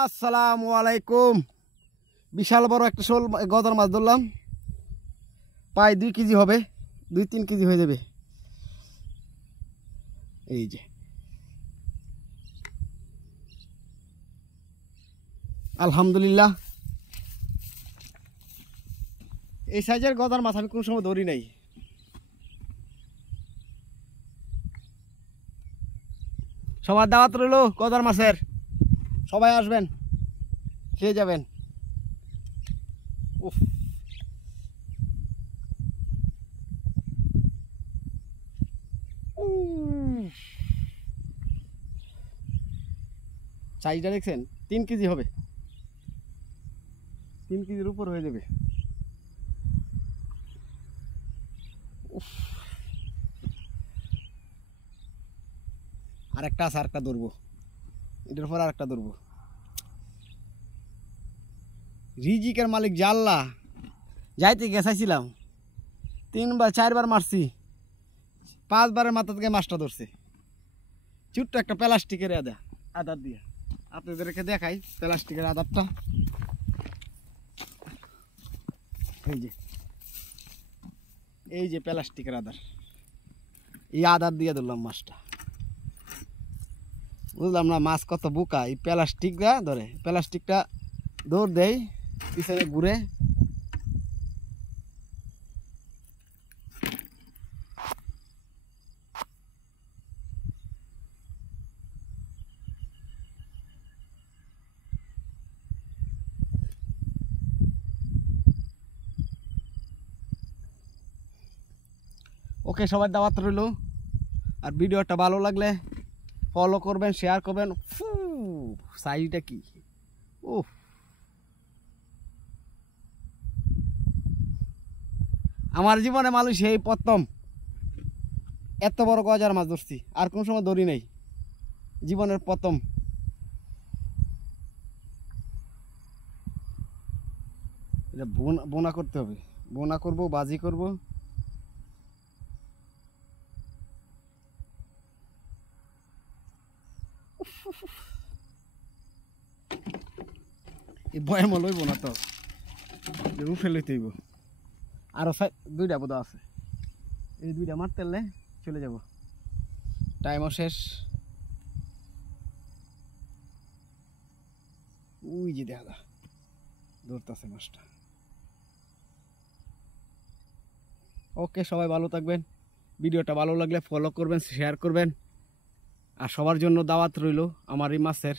আসসালামু আলাইকুম। বিশাল বড় একটা শোল গজার মাছ ধরলাম। প্রায় 2 কেজি হবে, 2-3 কেজি হয়ে যাবে। এই যে আলহামদুলিল্লাহ, এই সাইজের গজার মাছ আমি কোন সময় ধরি নাই। সবার দাওয়াত রইল গজার মাছের, সবাই আসবেন, খেয়ে যাবেন। উফ, সাইজটা দেখছেন? 3 কেজি হবে, 3 কেজির উপর হয়ে যাবে। আরেকটা আছে, আরেকটা ধরবো, এটার পর আরেকটা ধরবো। রিজিকের মালিক জাল্লা, যাইতে গেছাইছিলাম 3-4বার মারছি, 5বারের মাথা থেকে মাছটা ধরছে। ছোট্ট একটা প্লাস্টিকের আদার দিয়ে আপনাদেরকে দেখাই। প্লাস্টিকের আদারটা এই যে প্লাস্টিকের আদার, এই আদার দিয়ে ধরলাম মাছটা। বুঝলাম না মাছ কত বোকা। এই প্লাস্টিকটা ধরে, প্লাস্টিকটা দৌড় দেয়, পিছনে ঘুরে। ওকে, সবার দাওয়াত রইল। আর ভিডিওটা ভালো লাগলে ফলো করবেন, শেয়ার করবেন। সাইজটা কি! ও, আমার জীবনে মানুষ এই প্রথম এত বড় গজার মাছ ধরছি, আর কোন সময় ধরি নাই, জীবনের প্রথম। এটা বোনা করতে হবে, বোনা করব, বাজি করব। এই বয়াম লইব না তো, রুফে লইতে হইব। আরো 2টা বোধ আছে, এই 2টা মারতে চলে যাব। টাইমও শেষ। ওই যে দেখা ধরতেছে মাছটা। ওকে, সবাই ভালো থাকবেন। ভিডিওটা ভালো লাগলে ফলো করবেন, শেয়ার করবেন। আর সবার জন্য দাওয়াত রইল আমার এই মাছের।